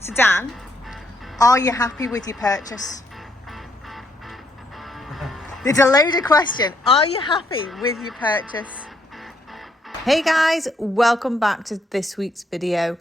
So Dan, are you happy with your purchase? It's a loaded question. Are you happy with your purchase? Hey guys, welcome back to this week's video.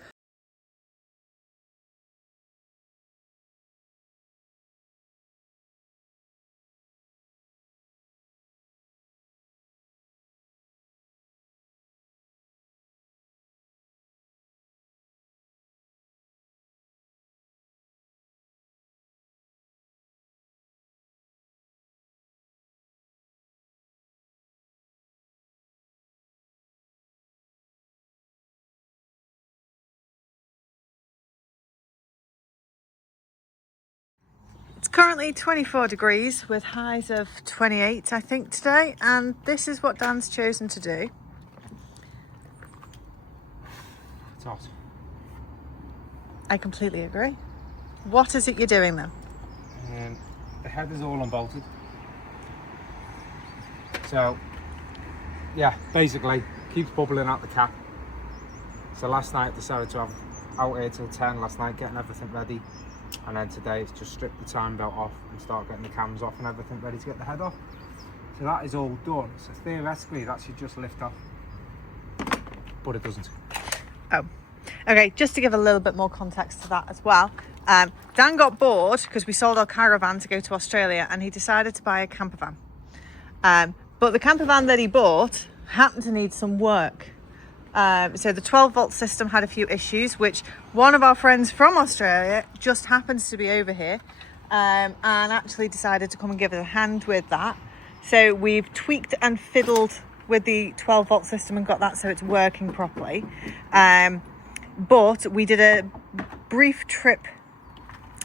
It's currently 24 degrees with highs of 28, I think, today, and this is what Dan's chosen to do. It's hot. I completely agree. What is it you're doing then? The head is all unbolted. So, yeah, basically, keeps bubbling out the cap. So last night I decided to have out here till 10 last night, getting everything ready. And then today it's just strip the time belt off and start getting the cams off and everything ready to get the head off. So that is all done. So theoretically that should just lift off, but it doesn't. Oh, okay, just to give a little bit more context to that as well. Dan got bored because we sold our caravan to go to Australia and he decided to buy a camper van. But the camper van that he bought happened to need some work. So the 12 volt system had a few issues, which one of our friends from Australia just happens to be over here and actually decided to come and give us a hand with that. So we've tweaked and fiddled with the 12 volt system and got that so it's working properly. But we did a brief trip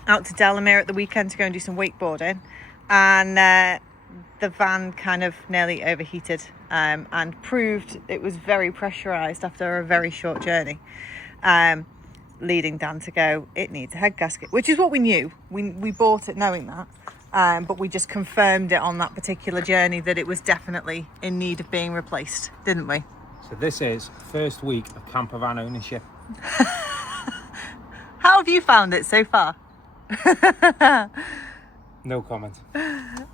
out to Delamere at the weekend to go and do some wakeboarding, and the van kind of nearly overheated and proved it was very pressurized after a very short journey, leading Dan to go, it needs a head gasket, which is what we knew. We bought it knowing that, but we just confirmed it on that particular journey that it was definitely in need of being replaced, didn't we? So this is first week of camper van ownership. How have you found it so far? No comment.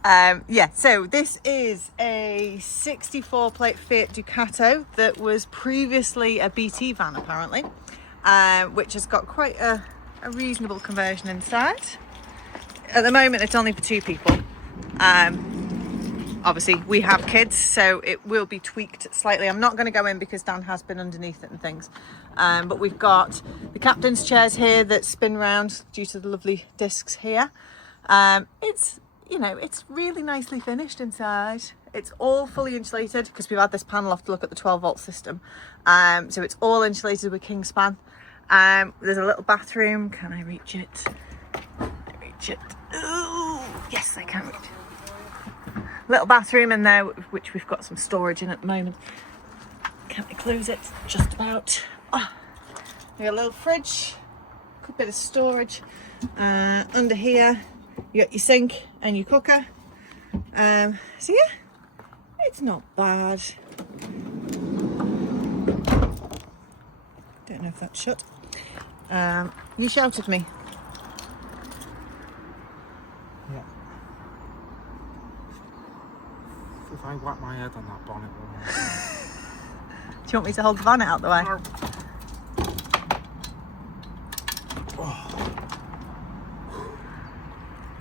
Yeah, so this is a 64 plate Fiat Ducato that was previously a BT van apparently, which has got quite a reasonable conversion inside. At the moment it's only for two people. Obviously we have kids, so it will be tweaked slightly. I'm not going to go in because Dan has been underneath it and things, but we've got the captain's chairs here that spin round due to the lovely discs here. It's really nicely finished inside. It's all fully insulated because we've had this panel off to look at the 12 volt system. So it's all insulated with Kingspan. There's a little bathroom. Can I reach it? Ooh, yes, I can reach it. Little bathroom in there, which we've got some storage in at the moment. Can I close it? Just about. Oh, we got a little fridge, good bit of storage. Under here, you got your sink and your cooker. So yeah, it's not bad. Don't know if that's shut. You shouted me. Yeah. If I whack my head on that bonnet, Do you want me to hold the bonnet out the way?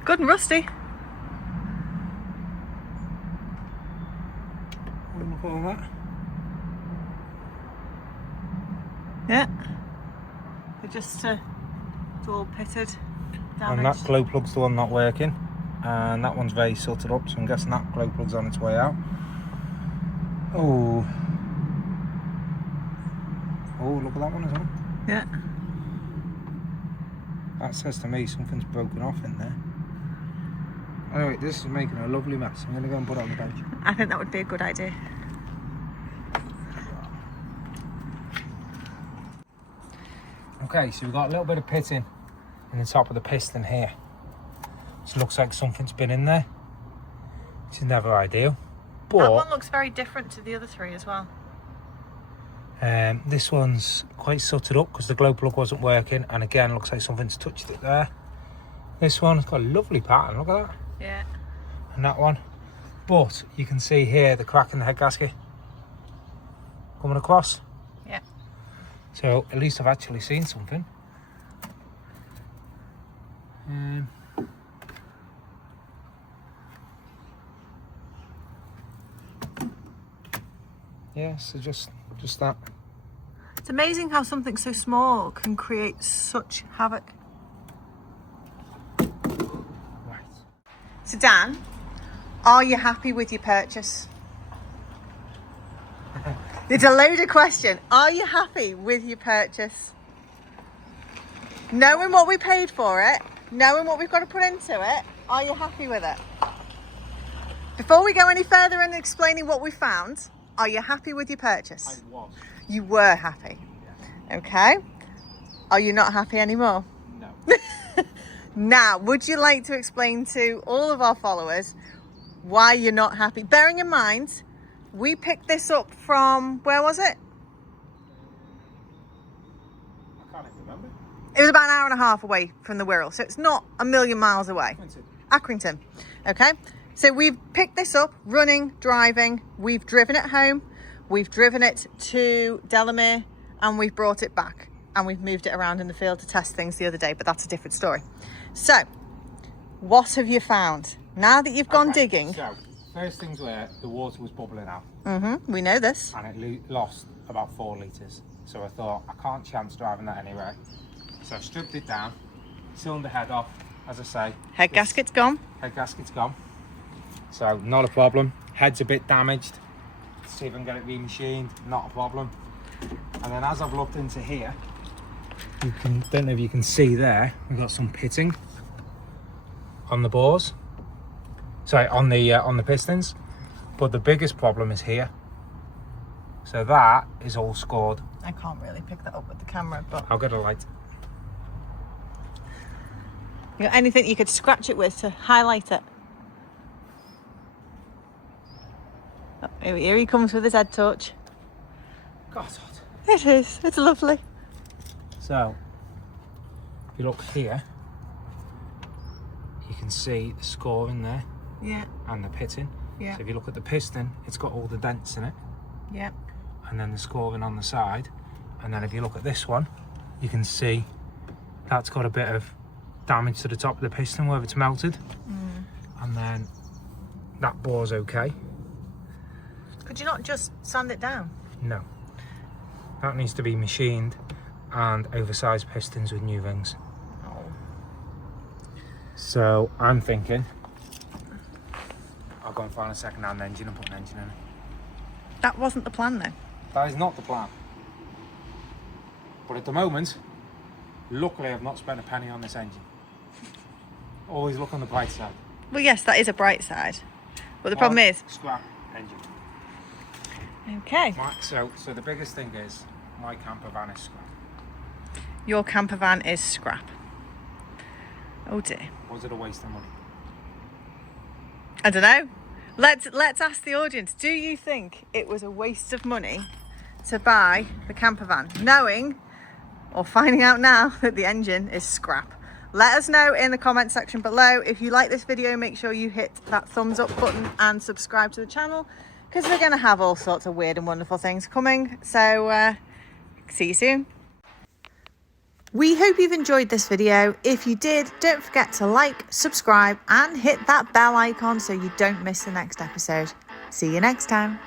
Good and rusty. Look at all that. Yeah. They're just it's all pitted, damaged. And that glow plug's the one not working, and that one's very silted up, so I'm guessing that glow plug's on its way out. Oh, look at that one as well. Yeah. That says to me something's broken off in there. Anyway, this is making a lovely mess. I'm going to go and put it on the bench. I think that would be a good idea. Okay, so we've got a little bit of pitting in the top of the piston here. This looks like something's been in there. This is never ideal. But that one looks very different to the other three as well. This one's quite sooted up because the glow plug wasn't working, and again looks like something's touched it there. This one's got a lovely pattern, look at that. Yeah. And that one, but you can see here the crack in the head gasket coming across. Yeah. So at least I've actually seen something. Yeah, so just that. It's amazing how something so small can create such havoc. Right. So Dan, are you happy with your purchase? It's a loaded question. Are you happy with your purchase? Knowing what we paid for it, knowing what we've got to put into it, are you happy with it? Before we go any further in explaining what we found, are you happy with your purchase? I was. You were happy. Yeah. Okay. Are you not happy anymore? No. Now, would you like to explain to all of our followers why you're not happy? Bearing in mind, we picked this up from, where was it? I can't even remember. It was about an hour and a half away from the Wirral, so it's not a million miles away. Accrington. Okay. So we've picked this up, running, driving. We've driven it home. We've driven it to Delamere, and we've brought it back. And we've moved it around in the field to test things the other day, but that's a different story. So, what have you found? Now that you've gone digging. So, first things were the water was bubbling out. We know this. And it lost about 4 litres. So I thought, I can't chance driving that anyway. So I stripped it down, cylinder head off, as I say. Head gasket's gone. Head gasket's gone. So not a problem. Head's a bit damaged. Let's see if I can get it remachined. Not a problem. And then as I've looked into here, don't know if you can see there, we've got some pitting on the bores. Sorry, on the pistons. But the biggest problem is here. So that is all scored. I can't really pick that up with the camera, but I'll get a light. you got anything you could scratch it with to highlight it? Oh, here he comes with his head torch. God. It is. It's lovely. So, if you look here, you can see the scoring there. Yeah. And the pitting. Yeah. So if you look at the piston, it's got all the dents in it. Yeah. And then the scoring on the side. And then if you look at this one, you can see that's got a bit of damage to the top of the piston where it's melted. And then that bore's okay. Could you not just sand it down? No. That needs to be machined and oversized pistons with new rings. Oh. So I'm thinking I'll go and find a second-hand engine and put an engine in it. That wasn't the plan though. That is not the plan. But at the moment, luckily I've not spent a penny on this engine. Always look on the bright side. Well, yes, that is a bright side. But the problem is... Scrap engine. Okay. So the biggest thing is my camper van is scrap. Your camper van is scrap. Oh dear. Was it a waste of money? I don't know. Let's ask the audience. Do you think it was a waste of money to buy the camper van, knowing or finding out now that the engine is scrap? Let us know in the comment section below. If you like this video, make sure you hit that thumbs up button and subscribe to the channel, because we're going to have all sorts of weird and wonderful things coming. So see you soon. We hope you've enjoyed this video. If you did, don't forget to like, subscribe and hit that bell icon so you don't miss the next episode. See you next time.